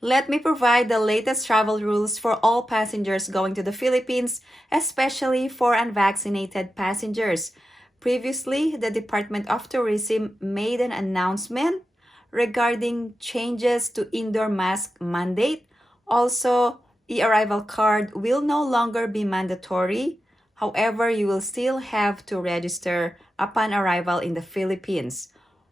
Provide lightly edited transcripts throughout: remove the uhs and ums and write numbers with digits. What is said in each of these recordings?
Let me provide the latest travel rules for all passengers going to the Philippines, especially for unvaccinated passengers. Previously, the Department of Tourism made an announcement regarding changes to indoor mask mandate. Also, e-arrival card will no longer be mandatory. However, you will still have to register upon arrival in the Philippines.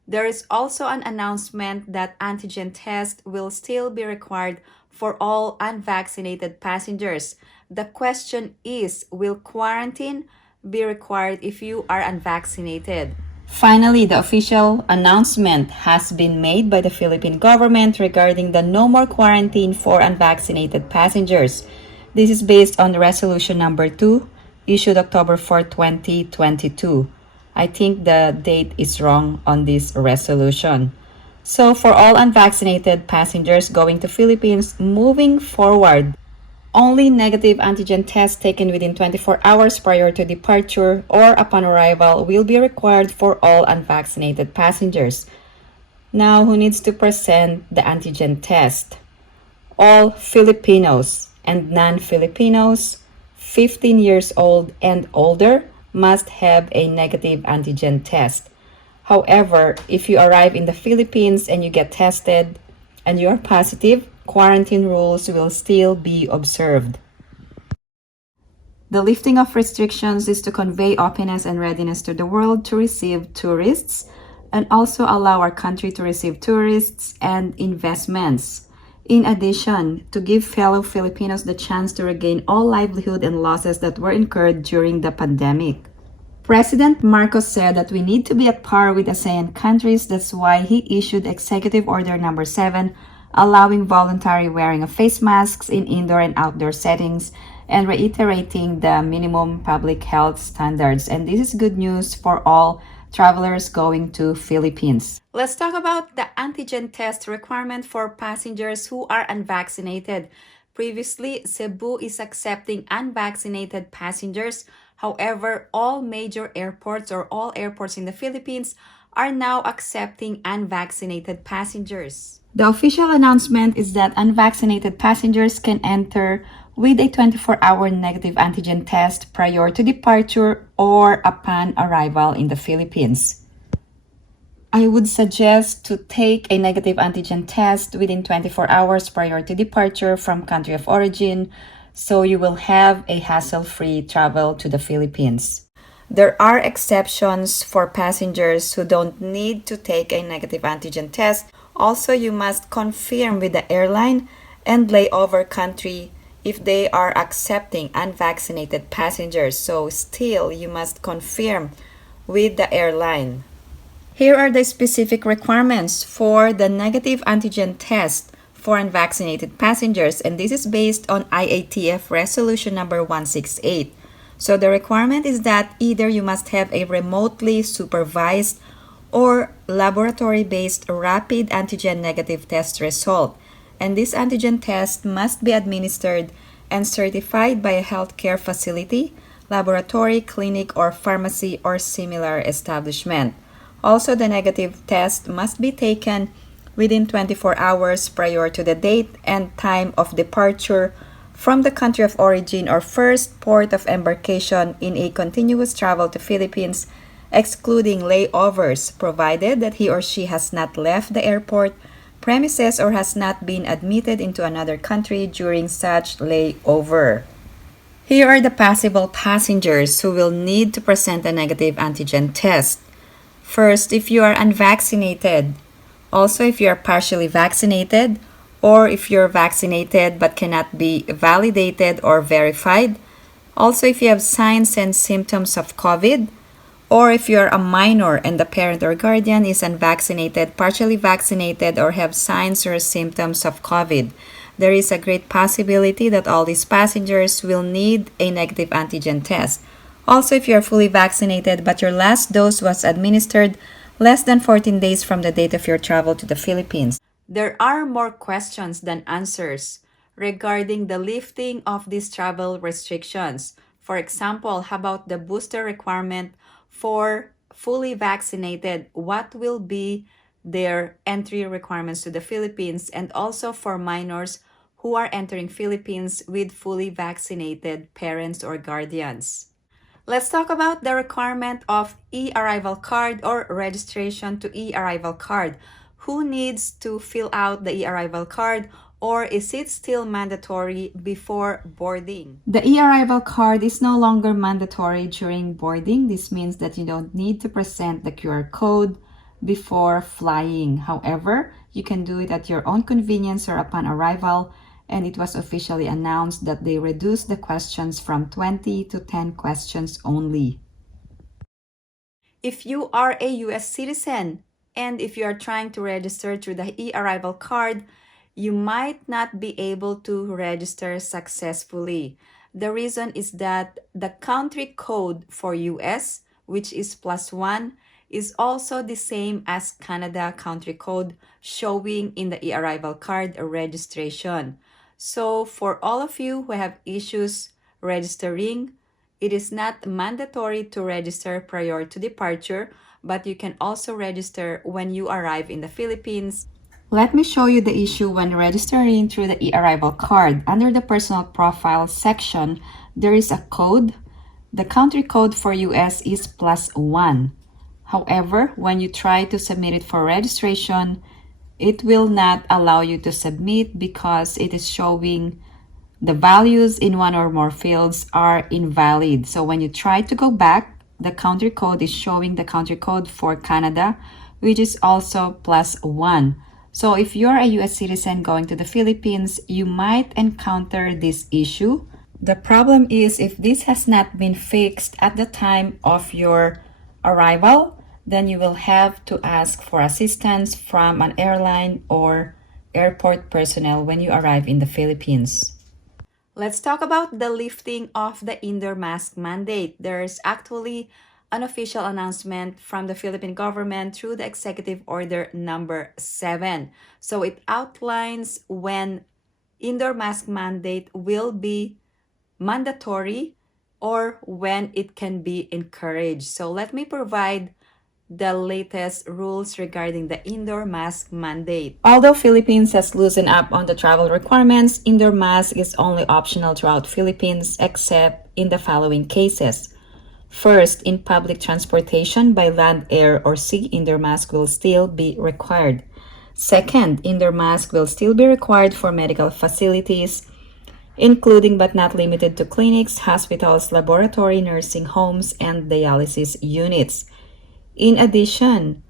There is also an announcement that antigen test will still be required for all unvaccinated passengers. The question is, will quarantine be required if you are unvaccinated? Finally, the official announcement has been made by the Philippine government regarding the no more quarantine for unvaccinated passengers. This is based on Resolution number 2, issued October 4, 2022. I think the date is wrong on this resolution. So for all unvaccinated passengers going to Philippines moving forward, only negative antigen tests taken within 24 hours prior to departure or upon arrival will be required for all unvaccinated passengers. Now, who needs to present the antigen test? All Filipinos and non-Filipinos 15 years old and older must have a negative antigen test. However, if you arrive in the Philippines and you get tested and you are positive, quarantine rules will still be observed. The lifting of restrictions is to convey openness and readiness to the world to receive tourists and also allow our country to receive tourists and investments. In addition, to give fellow Filipinos the chance to regain all livelihood and losses that were incurred during the pandemic. President Marcos said that we need to be at par with ASEAN countries. That's why he issued Executive Order number 7, allowing voluntary wearing of face masks in indoor and outdoor settings and reiterating the minimum public health standards. And this is good news for all travelers going to Philippines. Let's talk about the antigen test requirement for passengers who are unvaccinated. Previously, Cebu is accepting unvaccinated passengers. However, all major airports or all airports in the Philippines are now accepting unvaccinated passengers. The official announcement is that unvaccinated passengers can enter with a 24-hour negative antigen test prior to departure or upon arrival in the Philippines. I would suggest to take a negative antigen test within 24 hours prior to departure from country of origin, so you will have a hassle-free travel to the Philippines. There are exceptions for passengers who don't need to take a negative antigen test. Also, you must confirm with the airline and layover country if they are accepting unvaccinated passengers. So still, you must confirm with the airline. Here are the specific requirements for the negative antigen test for unvaccinated passengers, and this is based on IATF Resolution number 168. So the requirement is that either you must have a remotely supervised or laboratory-based rapid antigen negative test result, and this antigen test must be administered and certified by a healthcare facility, laboratory, clinic, or pharmacy or similar establishment. Also, the negative test must be taken within 24 hours prior to the date and time of departure from the country of origin or first port of embarkation in a continuous travel to Philippines, excluding layovers, provided that he or she has not left the airport premises or has not been admitted into another country during such layover. Here are the possible passengers who will need to present a negative antigen test. First, if you are unvaccinated. Also, if you are partially vaccinated, or if you're vaccinated but cannot be validated or verified. Also, if you have signs and symptoms of COVID, or if you're a minor and the parent or guardian is unvaccinated, partially vaccinated, or have signs or symptoms of COVID. There is a great possibility that all these passengers will need a negative antigen test. Also, if you're fully vaccinated but your last dose was administered less than 14 days from the date of your travel to the Philippines. There are more questions than answers regarding the lifting of these travel restrictions. For example, how about the booster requirement for fully vaccinated? What will be their entry requirements to the Philippines, and also for minors who are entering Philippines with fully vaccinated parents or guardians. Let's talk about the requirement of e-arrival card or registration to e-arrival card. Who needs to fill out the e-arrival card, or is it still mandatory before boarding? The e-arrival card is no longer mandatory during boarding. This means that you don't need to present the QR code before flying. However, you can do it at your own convenience or upon arrival, and it was officially announced that they reduced the questions from 20 to 10 questions only. If you are a US citizen and if you are trying to register through the e-arrival card, you might not be able to register successfully. The reason is that the country code for US, which is +1, is also the same as Canada country code showing in the e-arrival card registration. So for all of you who have issues registering, it is not mandatory to register prior to departure, but you can also register when you arrive in the Philippines. Let me show you the issue when registering through the e-arrival card. Under the personal profile section, there is a code. The country code for US is +1. However, when you try to submit it for registration, it will not allow you to submit because it is showing the values in one or more fields are invalid. So when you try to go back, the country code is showing the country code for Canada, which is also +1. So if you're a US citizen going to the Philippines, you might encounter this issue. The problem is if this has not been fixed at the time of your arrival, then you will have to ask for assistance from an airline or airport personnel when you arrive in the Philippines. Let's talk about the lifting of the indoor mask mandate. There's actually an official announcement from the Philippine government through the Executive Order number 7. So it outlines when indoor mask mandate will be mandatory or when it can be encouraged. So let me provide the latest rules regarding the indoor mask mandate. Although Philippines has loosened up on the travel requirements, indoor mask is only optional throughout Philippines except in the following cases. First, in public transportation by land, air, or sea, indoor mask will still be required. Second, indoor mask will still be required for medical facilities, including but not limited to clinics, hospitals, laboratory, nursing homes, and dialysis units. In addition,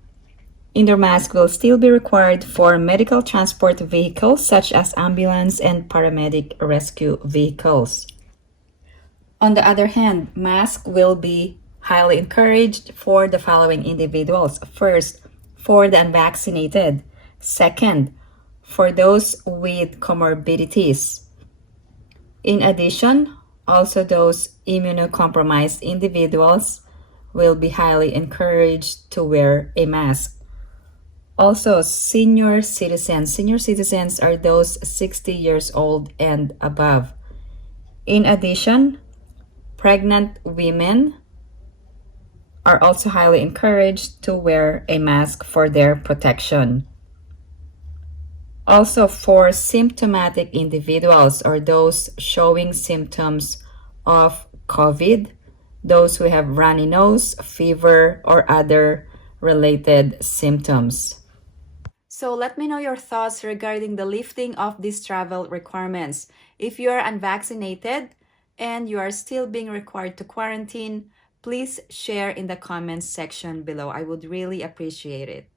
indoor mask will still be required for medical transport vehicles such as ambulance and paramedic rescue vehicles. On the other hand, mask will be highly encouraged for the following individuals. First, for the unvaccinated. Second, for those with comorbidities. In addition, also those immunocompromised individuals will be highly encouraged to wear a mask. Also, senior citizens. Senior citizens are those 60 years old and above. In addition, pregnant women are also highly encouraged to wear a mask for their protection. Also, for symptomatic individuals or those showing symptoms of COVID, those who have runny nose, fever, or other related symptoms. So let me know your thoughts regarding the lifting of these travel requirements. If you are unvaccinated and you are still being required to quarantine, please share in the comments section below. I would really appreciate it.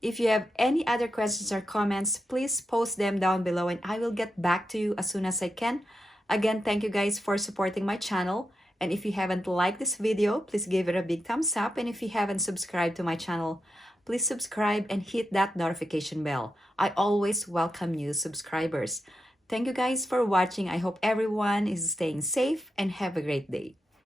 If you have any other questions or comments, please post them down below and I will get back to you as soon as I can. Again, thank you guys for supporting my channel. And if you haven't liked this video, please give it a big thumbs up. And if you haven't subscribed to my channel, please subscribe and hit that notification bell. I always welcome new subscribers. Thank you guys for watching. I hope everyone is staying safe and have a great day.